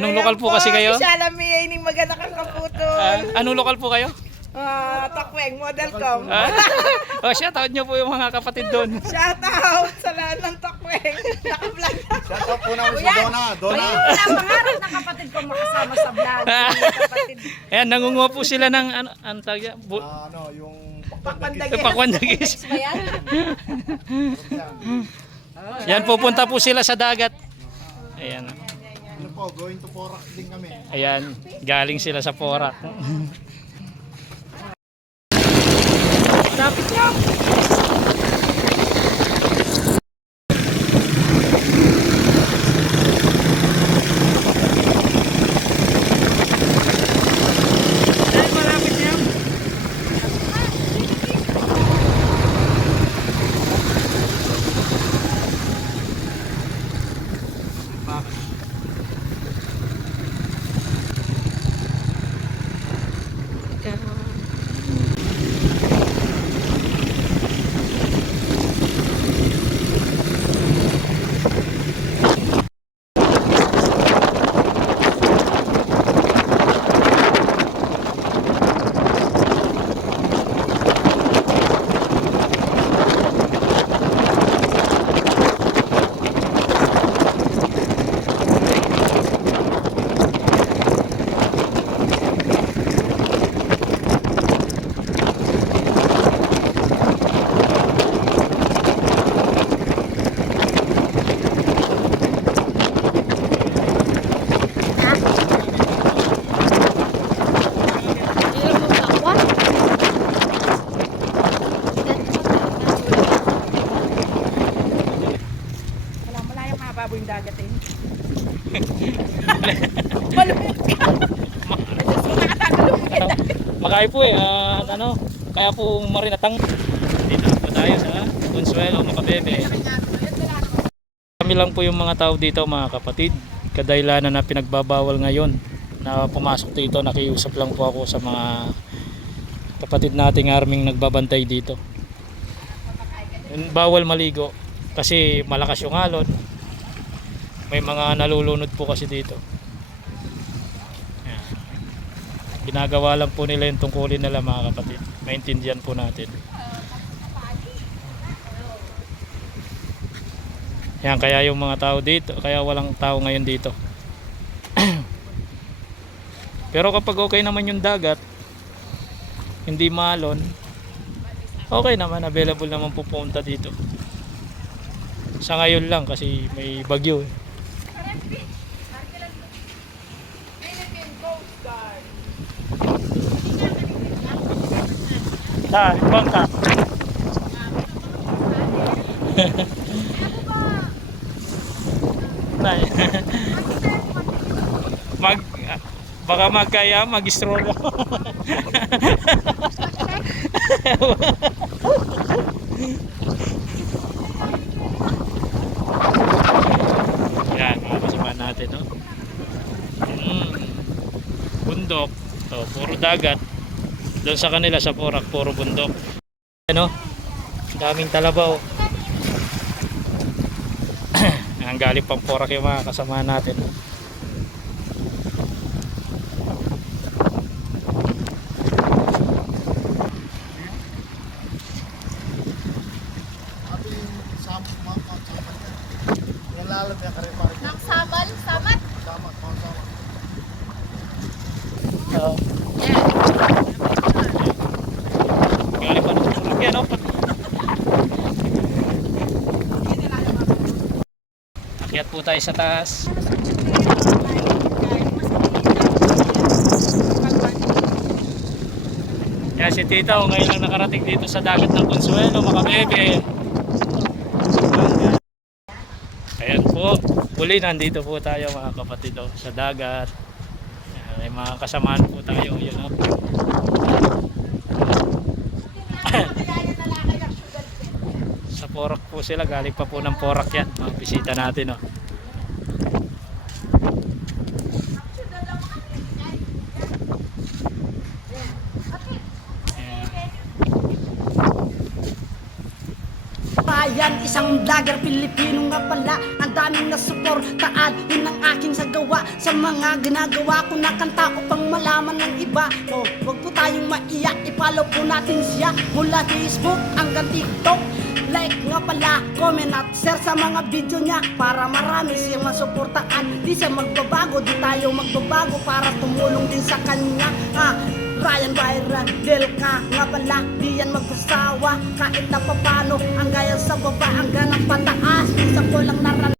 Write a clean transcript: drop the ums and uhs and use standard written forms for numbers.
Anong lokal po kasi kayo? Shala may ini maganda kang kaputol. Anong lokal po kayo? Takweng, Model.com. Shout out nyo po yung mga kapatid doon. Shout out sa lahat ng Takweng. Naka-vlog na. Shout out po namin sa Donna. Wala pangarap na kapatid ko makasama sa vlog. Kapatid. Ayan, nangunguha po sila ng ano tawag yan? Yung Pakwandagis. Yan, pupunta po sila sa dagat. Ayan. Ano po, going to Porac din kami. Ayan, galing sila sa Porac. Lapit lang. Malapit yan. Wala yung mga baboy yung dagat eh. Malumot ka. Makay po kaya po marinatang. Dito po tayo sa Consuelo, Macabebe. Kami lang po yung mga tao dito mga kapatid. Kadahilanan na pinagbabawal ngayon na pumasok dito, nakiusap lang po ako sa mga kapatid nating arming nagbabantay dito. Bawal maligo kasi malakas yung alon. May mga nalulunod po kasi dito. Ayan. Ginagawa lang po nila yung tungkulin nila mga kapatid. Maintindihan po natin. Yan, kaya yung mga tao dito, kaya walang tao ngayon dito. Pero kapag okay naman yung dagat, hindi maalon, okay naman, available naman pupunta dito. Sa ngayon lang kasi may bagyo eh. Bangka. Baka magkaya mag-stroll ako. Yan, mga kasama natin, no? Bundok. So, puro dagat. Doon sa kanila sa Porac, puro bundok. Ano? Daming talabaw. Ang galing pang Porac yung mga kasama natin. Nagsabal, samat. Galing pa ng sulok yan, no? Akyat po tayo sa taas. Yan si Tita, ngayon lang nakarating dito sa dagat ng Consuelo, Macabebe. Ayan po, muli nandito po tayo mga kapatid sa dagat. Ayan, may mga kasamaan po tayo, yun o. Sa Porac po sila, galing pa po ng Porac yan, mga bisita natin o. Ryan, isang vlogger Pilipino nga pala. Ang daming nasuportaan, yun ang aking sagawa. Sa mga ginagawa ko na kanta upang malaman ng iba. So, wag po tayong maiyak, i-follow po natin siya mula Facebook hanggang TikTok. Like nga pala, comment at share sa mga video niya para marami siyang masuportaan. Di siya magbabago, di tayo magbabago para tumulong din sa kanya. Ryan Byron Del ka nga pala, di yan magpasawa. Kahit na papano, ang gaya sa baba, hanggang ang pataas. Isa ko lang naran